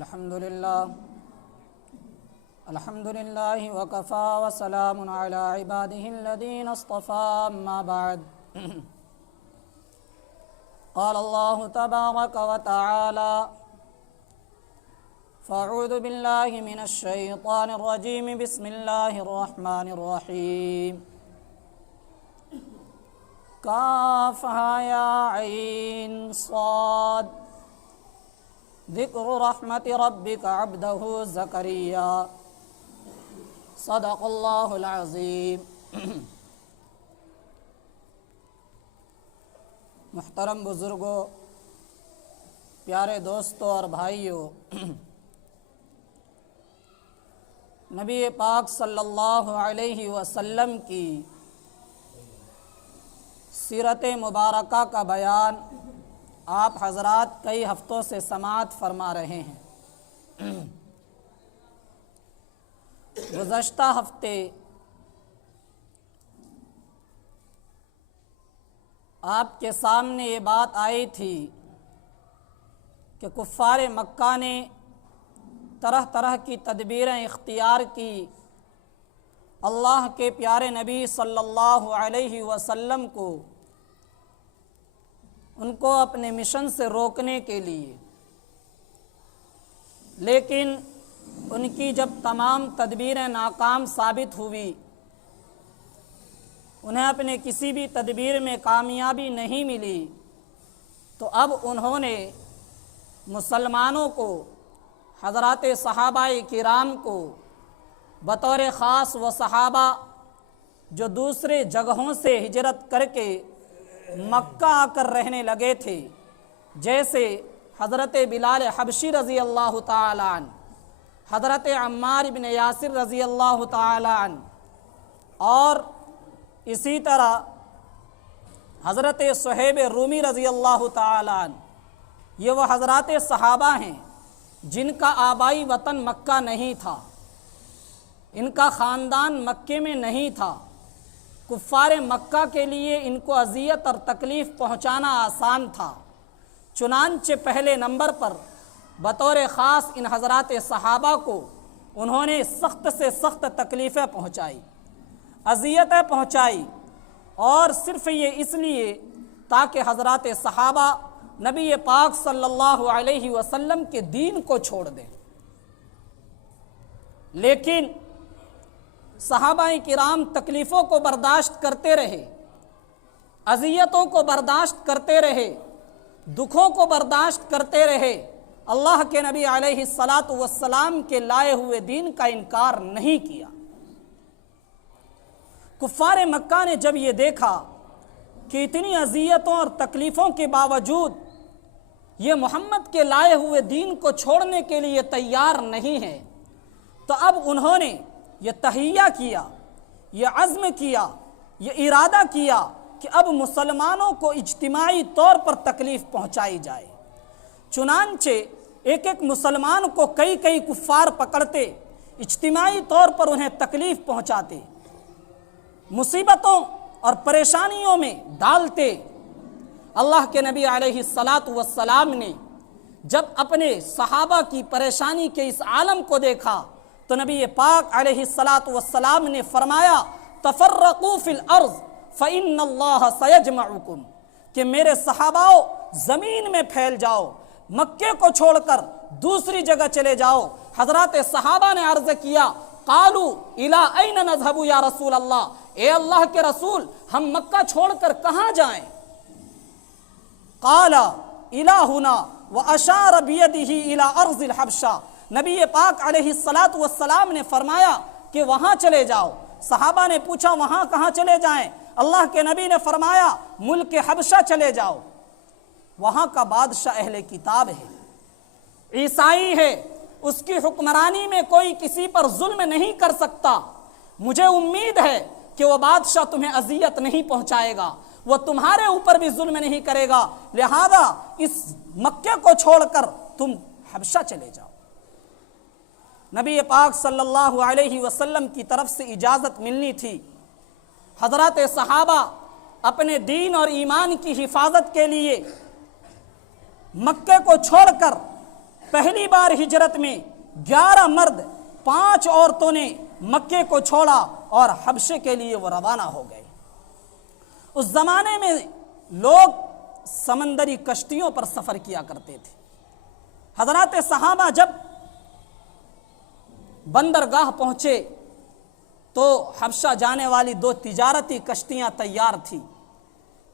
الحمد لله وكفى وسلام على عباده الذين اصطفى أما بعد قال الله تبارك وتعالى فأعوذ بالله من الشيطان الرجيم بسم الله الرحمن الرحيم كافها يا عين صاد ذكر رحمة ربك عبده زكريا صدق اللہ العظیم۔ محترم بزرگوں، پیارے دوستوں اور بھائیوں، نبی پاک صلی اللہ علیہ وسلم کی سیرت مبارکہ کا بیان آپ حضرات کئی ہفتوں سے سماعت فرما رہے ہیں۔ گزشتہ ہفتے آپ کے سامنے یہ بات آئی تھی کہ کفار مکہ نے طرح طرح کی تدبیریں اختیار کی اللہ کے پیارے نبی صلی اللہ علیہ وسلم کو ان کو اپنے مشن سے روکنے کے لیے، لیکن ان کی جب تمام تدبیریں ناکام ثابت ہوئی، انہیں اپنے کسی بھی تدبیر میں کامیابی نہیں ملی، تو اب انہوں نے مسلمانوں کو، حضرات صحابہ کرام کو بطور خاص وہ صحابہ جو دوسرے جگہوں سے ہجرت کر کے مکہ آ کر رہنے لگے تھے، جیسے حضرت بلال حبشی رضی اللہ تعالی عنہ، حضرت عمار بن یاسر رضی اللہ تعالی عنہ، اور اسی طرح حضرت صہیب رومی رضی اللہ تعالی عنہ، یہ وہ حضرات صحابہ ہیں جن کا آبائی وطن مکہ نہیں تھا، ان کا خاندان مکے میں نہیں تھا۔ کفار مکہ کے لیے ان کو اذیت اور تکلیف پہنچانا آسان تھا، چنانچہ پہلے نمبر پر بطور خاص ان حضرات صحابہ کو انہوں نے سخت سے سخت تکلیفیں پہنچائی، اذیتیں پہنچائی، اور صرف یہ اس لیے تاکہ حضرات صحابہ نبی پاک صلی اللہ علیہ وسلم کے دین کو چھوڑ دیں۔ لیکن صحابہ کرام تکلیفوں کو برداشت کرتے رہے، اذیتوں کو برداشت کرتے رہے، دکھوں کو برداشت کرتے رہے، اللہ کے نبی علیہ السلام کے لائے ہوئے دین کا انکار نہیں کیا۔ کفار مکہ نے جب یہ دیکھا کہ اتنی اذیتوں اور تکلیفوں کے باوجود یہ محمد کے لائے ہوئے دین کو چھوڑنے کے لیے تیار نہیں ہے، تو اب انہوں نے یہ تہیہ کیا، یہ عزم کیا، یہ ارادہ کیا کہ اب مسلمانوں کو اجتماعی طور پر تکلیف پہنچائی جائے۔ چنانچہ ایک ایک مسلمان کو کئی کئی کفار پکڑتے، اجتماعی طور پر انہیں تکلیف پہنچاتے، مصیبتوں اور پریشانیوں میں ڈالتے۔ اللہ کے نبی علیہ السلام نے جب اپنے صحابہ کی پریشانی کے اس عالم کو دیکھا تو نبی پاک علیہ السلام نے فرمایا تفرقوا فی الارض فإن اللہ سیجمعکم، کہ میرے صحاباؤ زمین میں پھیل جاؤ، مکے کو چھوڑ کر دوسری جگہ چلے جاؤ۔ حضرات صحابہ نے عرض کیا قالوا الی این نذهب یا رسول اللہ، اے اللہ کے رسول ہم مکہ چھوڑ کر کہاں جائیں؟ قال الی ہنا واشار بیدہ الی ارض الحبشہ، نبی پاک علیہ السلام نے فرمایا کہ وہاں چلے جاؤ۔ صحابہ نے پوچھا وہاں کہاں چلے جائیں؟ اللہ کے نبی نے فرمایا ملک حبشہ چلے جاؤ، وہاں کا بادشاہ اہل کتاب ہے، عیسائی ہے، اس کی حکمرانی میں کوئی کسی پر ظلم نہیں کر سکتا۔ مجھے امید ہے کہ وہ بادشاہ تمہیں اذیت نہیں پہنچائے گا، وہ تمہارے اوپر بھی ظلم نہیں کرے گا، لہذا اس مکے کو چھوڑ کر تم حبشہ چلے جاؤ۔ نبی پاک صلی اللہ علیہ وسلم کی طرف سے اجازت ملنی تھی۔ حضرات صحابہ اپنے دین اور ایمان کی حفاظت کے لیے مکے کو چھوڑ کر پہلی بار ہجرت میں 11 مرد 5 عورتوں نے مکے کو چھوڑا اور حبشے کے لیے وہ روانہ ہو گئے۔ اس زمانے میں لوگ سمندری کشتیوں پر سفر کیا کرتے تھے۔ حضرات صحابہ جب بندرگاہ پہنچے تو حبشہ جانے والی 2 تجارتی کشتیاں تیار تھیں۔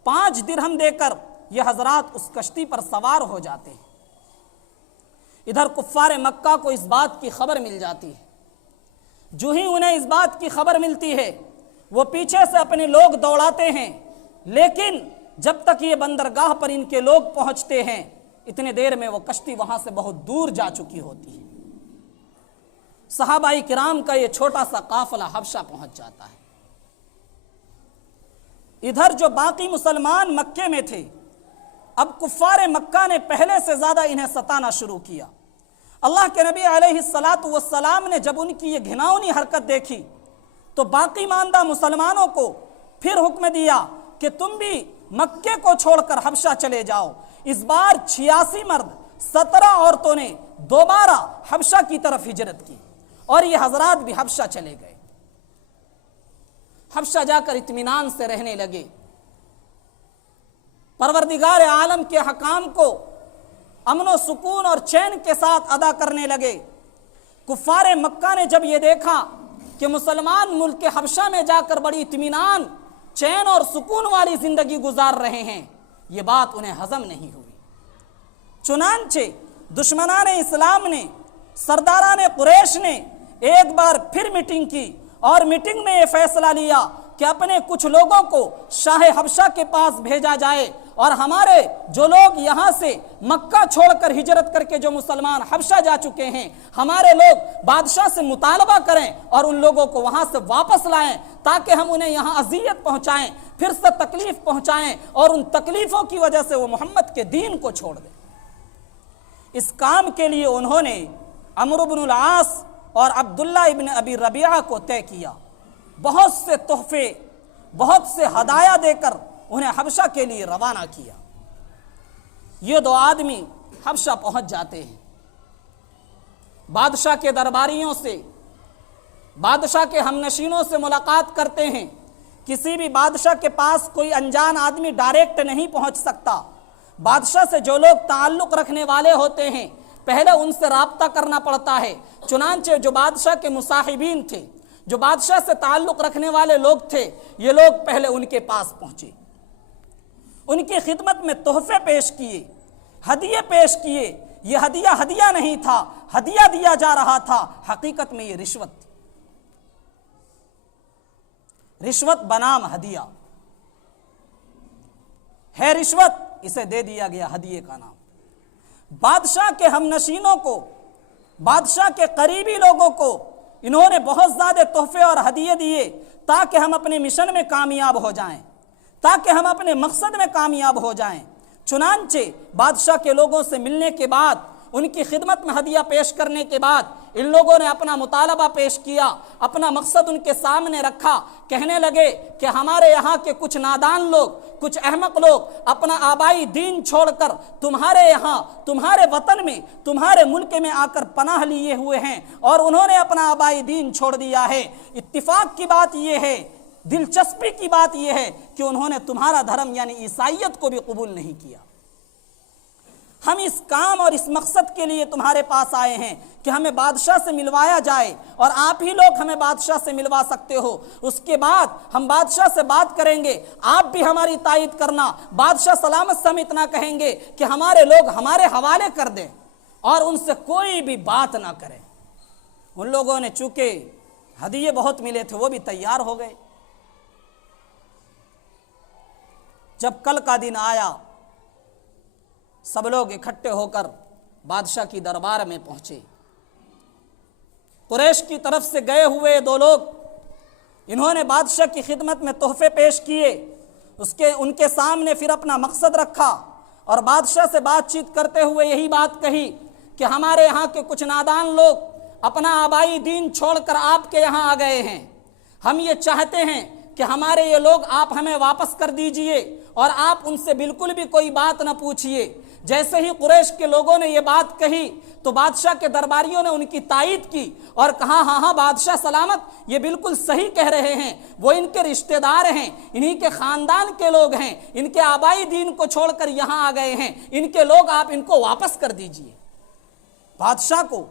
5 درہم دے کر یہ حضرات اس کشتی پر سوار ہو جاتے ہیں۔ ادھر کفار مکہ کو اس بات کی خبر مل جاتی ہے۔ جو ہی انہیں اس بات کی خبر ملتی ہے وہ پیچھے سے اپنے لوگ دوڑاتے ہیں، لیکن جب تک یہ بندرگاہ پر ان کے لوگ پہنچتے ہیں اتنے دیر میں وہ کشتی وہاں سے بہت دور جا چکی ہوتی ہے۔ صحابہ کرام کا یہ چھوٹا سا قافلہ حبشہ پہنچ جاتا ہے۔ ادھر جو باقی مسلمان مکے میں تھے، اب کفار مکہ نے پہلے سے زیادہ انہیں ستانا شروع کیا۔ اللہ کے نبی علیہ السلام نے جب ان کی یہ گھناؤنی حرکت دیکھی تو باقی ماندہ مسلمانوں کو پھر حکم دیا کہ تم بھی مکے کو چھوڑ کر حبشہ چلے جاؤ۔ اس بار 86 مرد 17 عورتوں نے دوبارہ حبشہ کی طرف ہجرت کی اور یہ حضرات بھی حبشہ چلے گئے۔ حبشہ جا کر اطمینان سے رہنے لگے، پروردگار عالم کے حکام کو امن و سکون اور چین کے ساتھ ادا کرنے لگے۔ کفار مکہ نے جب یہ دیکھا کہ مسلمان ملک حبشہ میں جا کر بڑی اطمینان، چین اور سکون والی زندگی گزار رہے ہیں، یہ بات انہیں ہضم نہیں ہوئی۔ چنانچہ دشمنان اسلام نے، سرداران قریش نے ایک بار پھر میٹنگ کی اور میٹنگ میں یہ فیصلہ لیا کہ اپنے کچھ لوگوں کو شاہ حبشہ کے پاس بھیجا جائے اور ہمارے جو لوگ یہاں سے مکہ چھوڑ کر ہجرت کر کے جو مسلمان حبشہ جا چکے ہیں، ہمارے لوگ بادشاہ سے مطالبہ کریں اور ان لوگوں کو وہاں سے واپس لائیں تاکہ ہم انہیں یہاں اذیت پہنچائیں، پھر سے تکلیف پہنچائیں اور ان تکلیفوں کی وجہ سے وہ محمد کے دین کو چھوڑ دیں۔ اس کام کے لیے انہوں نے عمرو بن العاص اور عبداللہ ابن ابی ربیعہ کو طے کیا، بہت سے تحفے، بہت سے ہدایہ دے کر انہیں حبشہ کے لیے روانہ کیا۔ یہ 2 آدمی حبشہ پہنچ جاتے ہیں، بادشاہ کے درباریوں سے، بادشاہ کے ہمنشینوں سے ملاقات کرتے ہیں۔ کسی بھی بادشاہ کے پاس کوئی انجان آدمی ڈائریکٹ نہیں پہنچ سکتا، بادشاہ سے جو لوگ تعلق رکھنے والے ہوتے ہیں پہلے ان سے رابطہ کرنا پڑتا ہے۔ چنانچہ جو بادشاہ کے مصاحبین تھے، جو بادشاہ سے تعلق رکھنے والے لوگ تھے، یہ لوگ پہلے ان کے پاس پہنچے، ان کی خدمت میں تحفے پیش کیے، ہدیے پیش کیے۔ یہ ہدیہ نہیں تھا، ہدیہ دیا جا رہا تھا، حقیقت میں یہ رشوت تھی، رشوت بنام ہدیہ ہے، رشوت اسے دے دیا گیا ہدیے کا نام۔ بادشاہ کے ہمنشینوں کو، بادشاہ کے قریبی لوگوں کو انہوں نے بہت زیادہ تحفے اور ہدیے دیے تاکہ ہم اپنے مشن میں کامیاب ہو جائیں، تاکہ ہم اپنے مقصد میں کامیاب ہو جائیں۔ چنانچہ بادشاہ کے لوگوں سے ملنے کے بعد، ان کی خدمت میں ہدیہ پیش کرنے کے بعد ان لوگوں نے اپنا مطالبہ پیش کیا، اپنا مقصد ان کے سامنے رکھا، کہنے لگے کہ ہمارے یہاں کے کچھ نادان لوگ، کچھ احمق لوگ اپنا آبائی دین چھوڑ کر تمہارے یہاں، تمہارے وطن میں، تمہارے ملک میں آ کر پناہ لیے ہوئے ہیں اور انہوں نے اپنا آبائی دین چھوڑ دیا ہے۔ اتفاق کی بات یہ ہے، دلچسپی کی بات یہ ہے کہ انہوں نے تمہارا دھرم یعنی عیسائیت کو بھی قبول نہیں کیا۔ ہم اس کام اور اس مقصد کے لیے تمہارے پاس آئے ہیں کہ ہمیں بادشاہ سے ملوایا جائے، اور آپ ہی لوگ ہمیں بادشاہ سے ملوا سکتے ہو۔ اس کے بعد ہم بادشاہ سے بات کریں گے، آپ بھی ہماری تائید کرنا۔ بادشاہ سلامت سے ہم اتنا کہیں گے کہ ہمارے لوگ ہمارے حوالے کر دیں اور ان سے کوئی بھی بات نہ کریں۔ ان لوگوں نے چونکہ ہدیے بہت ملے تھے، وہ بھی تیار ہو گئے۔ جب کل کا دن آیا، سب لوگ اکٹھے ہو کر بادشاہ کی دربار میں پہنچے۔ قریش کی طرف سے گئے ہوئے 2 لوگ، انہوں نے بادشاہ کی خدمت میں تحفے پیش کیے، ان کے سامنے پھر اپنا مقصد رکھا اور بادشاہ سے بات چیت کرتے ہوئے یہی بات کہی کہ ہمارے یہاں کے کچھ نادان لوگ اپنا آبائی دین چھوڑ کر آپ کے یہاں آ گئے ہیں۔ ہم یہ چاہتے ہیں کہ ہمارے یہ لوگ آپ ہمیں واپس کر دیجئے اور آپ ان سے بالکل بھی کوئی بات نہ پوچھئے۔ जैसे ही कुरैश के लोगों ने ये बात कही तो बादशाह के दरबारियों ने उनकी तायीद की और कहा हाँ हाँ बादशाह सलामत, ये बिल्कुल सही कह रहे हैं, वो इनके रिश्तेदार हैं, इन्हीं के खानदान के लोग हैं, इनके आबाई दीन को छोड़कर यहाँ आ गए हैं, इनके लोग, आप इनको वापस कर दीजिए। बादशाह को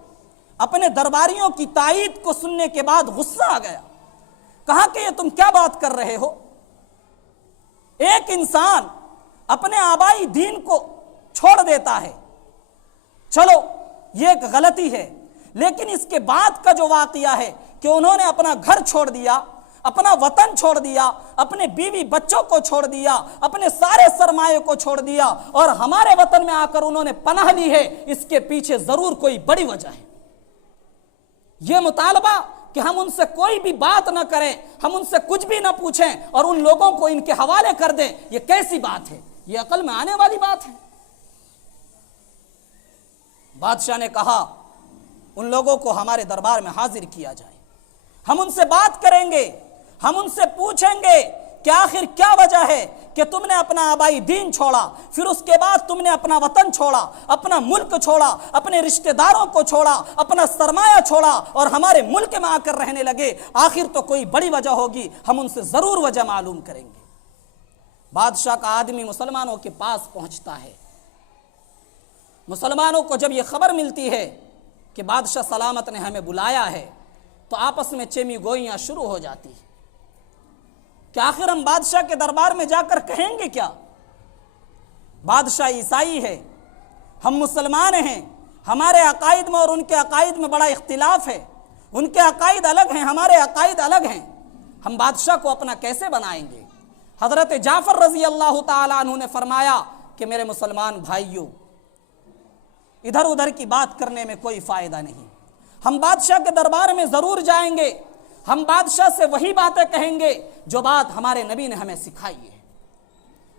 अपने दरबारियों की तायीद को सुनने के बाद गुस्सा आ गया, कहा कि ये तुम क्या बात कर रहे हो, एक इंसान अपने आबाई दीन को छोड़ देता है, चलो ये एक गलती है, लेकिन इसके बाद का जो वाकया है कि उन्होंने अपना घर छोड़ दिया, अपना वतन छोड़ दिया, अपने बीवी बच्चों को छोड़ दिया, अपने सारे सरमाए को छोड़ दिया और हमारे वतन में आकर उन्होंने पनाह ली है, इसके पीछे जरूर कोई बड़ी वजह है। यह मुतालबा कि हम उनसे कोई भी बात ना करें, हम उनसे कुछ भी ना पूछें और उन लोगों को इनके हवाले कर दें, यह कैसी बात है, यह अकल में आने वाली बात है। बादशाह ने कहा उन लोगों को हमारे दरबार में हाजिर किया जाए, हम उनसे बात करेंगे, हम उनसे पूछेंगे कि आखिर क्या वजह है कि तुमने अपना आबाई दीन छोड़ा, फिर उसके बाद तुमने अपना वतन छोड़ा, अपना मुल्क छोड़ा, अपने रिश्तेदारों को छोड़ा, अपना सरमाया छोड़ा और हमारे मुल्क में आकर रहने लगे, आखिर तो कोई बड़ी वजह होगी, हम उनसे जरूर वजह मालूम करेंगे। बादशाह का आदमी मुसलमानों के पास पहुंचता है। मुसलमानों को जब यह खबर मिलती है कि बादशाह सलामत ने हमें बुलाया है तो आपस में चेमी गोइयां शुरू हो जाती है कि आखिर हम बादशाह के दरबार में जाकर कहेंगे क्या। बादशाह ईसाई है, हम मुसलमान हैं, हमारे अकायद में और उनके अकायद में बड़ा इख्तिलाफ है, उनके अकायद अलग हैं, हमारे अकायद अलग हैं, हम बादशाह को अपना कैसे बनाएंगे। हजरत जाफर रजी अल्लाह ताला अन्हु ने फरमाया कि मेरे मुसलमान भाइयों, इधर उधर की बात करने में कोई फायदा नहीं, हम बादशाह के दरबार में जरूर जाएंगे, हम बादशाह से वही बातें कहेंगे जो बात हमारे नबी ने हमें सिखाई है,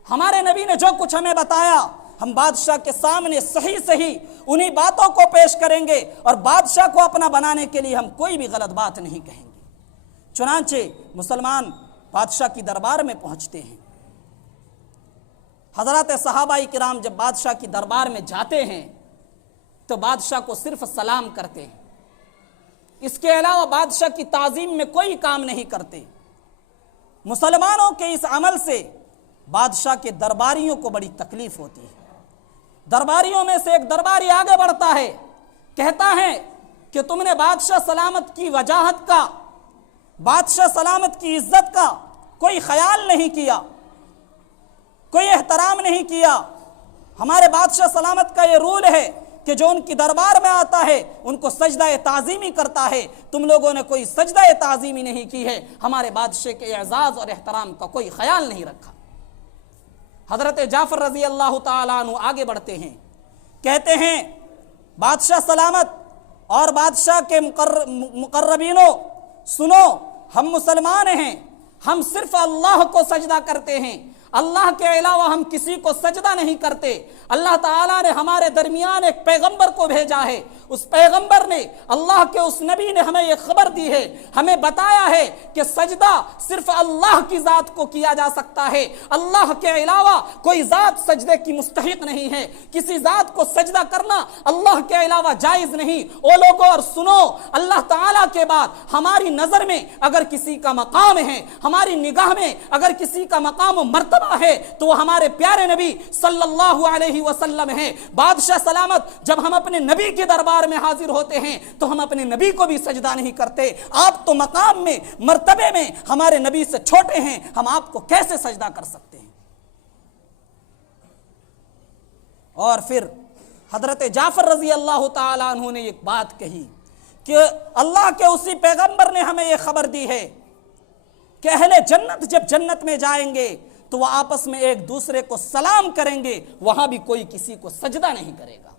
हमारे नबी ने जो कुछ हमें बताया हम बादशाह के सामने सही सही उन्हीं बातों को पेश करेंगे और बादशाह को अपना बनाने के लिए हम कोई भी गलत बात नहीं कहेंगे। चुनांचे मुसलमान बादशाह की दरबार में पहुंचते हैं। हजरत सहाबाई किराम जब बादशाह की दरबार में जाते हैं तो बादशाह को सिर्फ सलाम करते हैं, इसके अलावा बादशाह की ताजीम में कोई काम नहीं करते। मुसलमानों के इस अमल से बादशाह के दरबारियों को बड़ी तकलीफ होती है। दरबारियों में से एक दरबारी आगे बढ़ता है, कहता है कि तुमने बादशाह सलामत की वजाहत का, बादशाह सलामत की इज्जत का कोई ख्याल नहीं किया, कोई एहतराम नहीं किया। हमारे बादशाह सलामत का ये रूल है कि जो उनकी दरबार में आता है उनको सजदा ताज़ीमी करता है, तुम लोगों ने कोई सजदा ताज़ीमी नहीं की है, हमारे बादशाह के एजाज़ और एहतराम का कोई ख्याल नहीं रखा। हजरत जाफर रजी अल्लाह ताला अन्हु आगे बढ़ते हैं, कहते हैं बादशाह सलामत और बादशाह के मुकर्रबीनों सुनो, हम मुसलमान हैं, हम सिर्फ अल्लाह को सजदा करते हैं, अल्लाह के अलावा हम किसी को सजदा नहीं करते। अल्लाह ताला ने हमारे दरमियान एक पैगंबर को भेजा है, उस पैगंबर ने, अल्लाह के उस नबी ने हमें यह खबर दी है, हमें बताया है कि सजदा सिर्फ अल्लाह की जात को किया जा सकता है, अल्लाह के अलावा कोई जात सजदे की मुस्तहिक नहीं है, किसी जात को सजदा करना अल्लाह के अलावा जायज नहीं। ओ लोगों और सुनो, अल्लाह ताला के बाद हमारी नजर में अगर किसी का मकाम है, हमारी निगाह में अगर किसी का मकाम मर्तबा है तो वो हमारे प्यारे नबी सल्लल्लाहु अलैहि वसल्लम है। बादशाह सलामत जब हम अपने नबी के दरबार में हाजिर होते हैं तो हम अपने नबी को भी सजदा नहीं करते। आप तो मकाम में, मर्तबे में हमारे नबी से छोटे हैं, हम आपको कैसे सजदा कर सकते हैं। और फिर हजरत जाफर रजी अल्लाह ताला अन्हु ने एक बात कही कि अल्लाह के उसी पैगंबर ने हमें यह खबर दी है कि अहले जन्नत जब जन्नत में जाएंगे तो वह आपस में एक दूसरे को सलाम करेंगे, वहां भी कोई किसी को सजदा नहीं करेगा।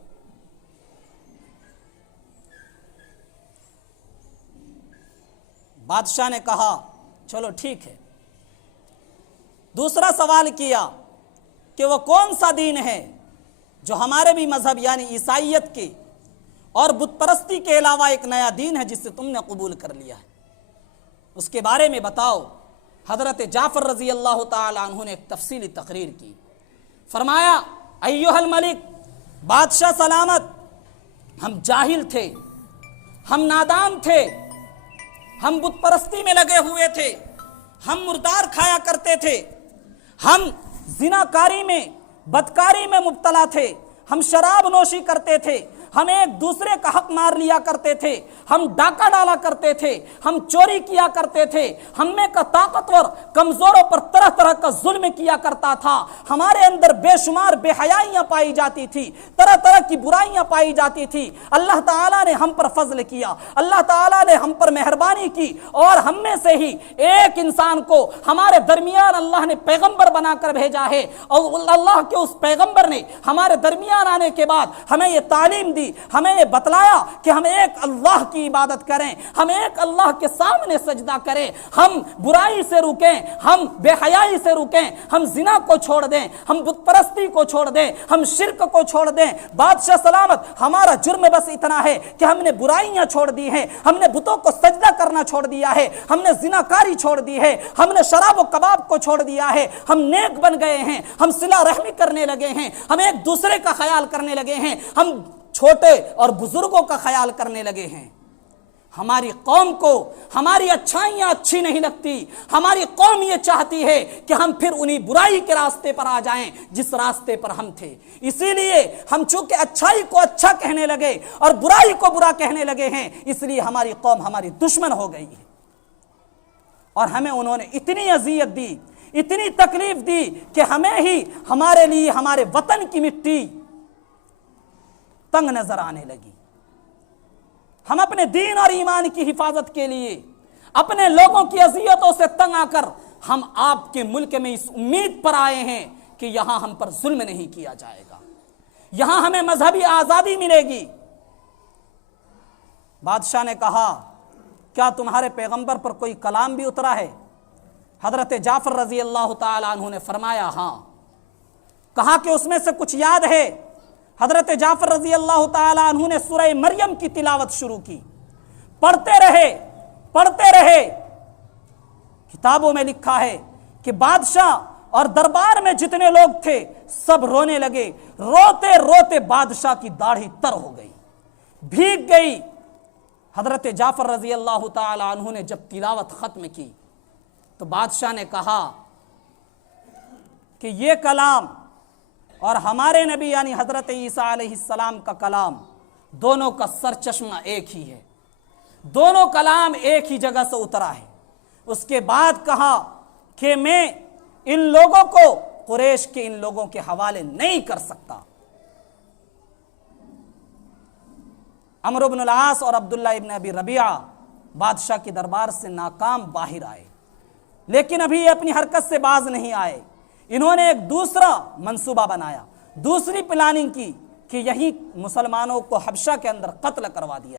बादशाह ने कहा चलो ठीक है। दूसरा सवाल किया कि वह कौन सा दीन है जो हमारे भी मजहब यानी ईसाइयत के और बुत परस्ती के अलावा एक नया दीन है जिसे तुमने कबूल कर लिया है, उसके बारे में बताओ। हजरत जाफर रजी अल्लाह ताला अन्हु ने एक तफसीली तकरीर की, फरमाया अय्युहल मलिक बादशाह सलामत, हम जाहिल थे, हम नादान थे, हम बुत परस्ती में लगे हुए थे, हम मुर्दार खाया करते थे, हम जिनाकारी में बदकारी में मुब्तला थे, हम शराब नोशी करते थे, हम एक दूसरे का हक मार लिया करते थे, हम डाका डाला करते थे, हम चोरी किया करते थे, हम में का ताकतवर कमजोरों पर तरह तरह का जुल्म किया करता था, हमारे अंदर बेशुमार बेहयाइयां पाई जाती थी, तरह तरह की बुराइयां पाई जाती थी। अल्लाह ताला ने हम पर फजल किया, अल्लाह ताला ने हम पर मेहरबानी की और हम में से ही एक इंसान को हमारे दरमियान अल्लाह ने पैगंबर बनाकर भेजा है। और अल्लाह के उस पैगंबर ने हमारे दरमियान आने के बाद हमें ये तालीम दी, हमें ये बतलाया कि हम एक अल्लाह की इबादत करें, हम एक अल्लाह के सामने सजदा करें, हम बुराई से रुकें, हम बेहयाई से रुकें, हम जिना को छोड़ दें, हम बुत परस्ती को छोड़ दें, हम शिरक को छोड़ दें। बादशाह सलामत, हमारा जुर्म बस इतना है कि हमने बुराइयां छोड़ दी हैं, हमने बुतों को सजदा करना छोड़ दिया है, हमने जिनाकारी छोड़ दी है, हमने शराब व कबाब को छोड़ दिया है, हम नेक बन गए हैं, हम सिला रहमी करने लगे हैं, हम एक दूसरे का ख्याल करने लगे हैं, हम छोटे और बुजुर्गों का ख्याल करने लगे हैं। हमारी कौम को हमारी अच्छाइयां अच्छी नहीं लगती, हमारी कौम ये चाहती है कि हम फिर उन्हीं बुराई के रास्ते पर आ जाएं जिस रास्ते पर हम थे। इसीलिए हम चूंकि अच्छाई को अच्छा कहने लगे और बुराई को बुरा कहने लगे हैं, इसलिए हमारी कौम हमारी दुश्मन हो गई है और हमें उन्होंने इतनी अजियत दी, इतनी तकलीफ दी कि हमें ही हमारे लिए हमारे वतन की मिट्टी तंग नजर आने लगी। हम अपने दीन और ईमान की हिफाजत के लिए अपने लोगों की अजियतों से तंग आकर हम आपके मुल्क में इस उम्मीद पर आए हैं कि यहां हम पर जुल्म नहीं किया जाएगा, यहां हमें मजहबी आजादी मिलेगी। बादशाह ने कहा, क्या तुम्हारे पैगंबर पर कोई कलाम भी उतरा है? हजरत जाफर रजी अल्लाह ताला अन्हु ने फरमाया, हां। कहा कि उसमें से कुछ याद है? हजरत जाफर रजी अल्लाह ताला अन्हु ने सूरह मरियम की तिलावत शुरू की, पढ़ते रहे। किताबों में लिखा है कि बादशाह और दरबार में जितने लोग थे सब रोने लगे, रोते रोते बादशाह की दाढ़ी तर हो गई, भीग गई। हजरत जाफर रजी अल्लाह ताला अन्हु ने जब तिलावत खत्म की तो बादशाह ने कहा कि ये कलाम और हमारे नबी यानी हजरत ईसा अलैहिस्सलाम का कलाम, दोनों का सर चश्मा एक ही है, दोनों कलाम एक ही जगह से उतरा है। उसके बाद कहा कि मैं इन लोगों को कुरैश के इन लोगों के हवाले नहीं कर सकता। अमर इब्न अल-आस और अब्दुल्ला इब्न अबी रबिया बादशाह के दरबार से नाकाम बाहर आए, लेकिन अभी ये अपनी हरकत से बाज नहीं आए। इन्होंने एक दूसरा मंसूबा बनाया, दूसरी प्लानिंग की कि यही मुसलमानों को हबशा के अंदर कत्ल करवा दिया।